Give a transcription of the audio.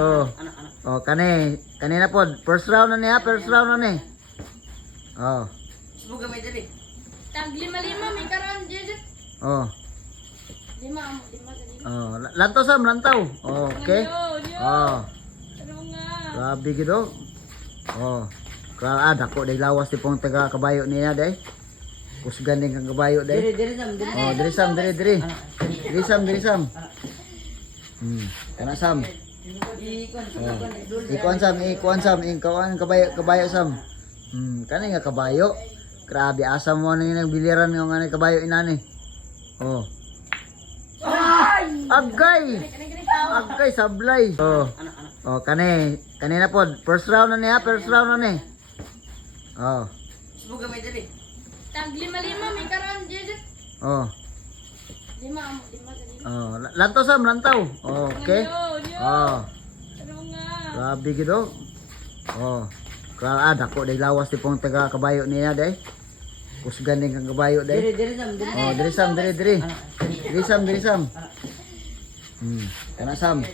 Oh. Oh, kanina po. First round na niya, first round na ni. Oh. Subuga may dali. Tag lima-lima, may karoon, Jejet. Oh. Lima sa lima. Oh, lantaw Sam, lantaw. Oh, okay. Oh. Ano nga? Grabe gid oh. Oh. Dako day lawas ti pong taga kabayo niya day. Kusgan din kang kabayo day. Diri sam, diri. Oh, diri Sam, diri. Diri Sam. Kana Sam. Ikuan Sam, ikaw kabayo Sam. Kani nga kabayo. Grabe asa mo na yung biliran ng nga kabayo inani. Oh. Agay sablay. Oh. Oh, kanina po. First round na niya, first round na ni. Oh. Subuga may dali. Tag lima-lima, may karoon, Jejet. Oh. Lima sa lima. Oh, lantaw Sam, lantaw. Oh, okay. Oh. Ano nga? Grabe gid oh. Oh. Dako day lawas ti pong taga kabayo niya day. Kusgan din kang kabayo day. Diri sam, diri. Oh, diri Sam, diri. Diri Sam. Kana Sam.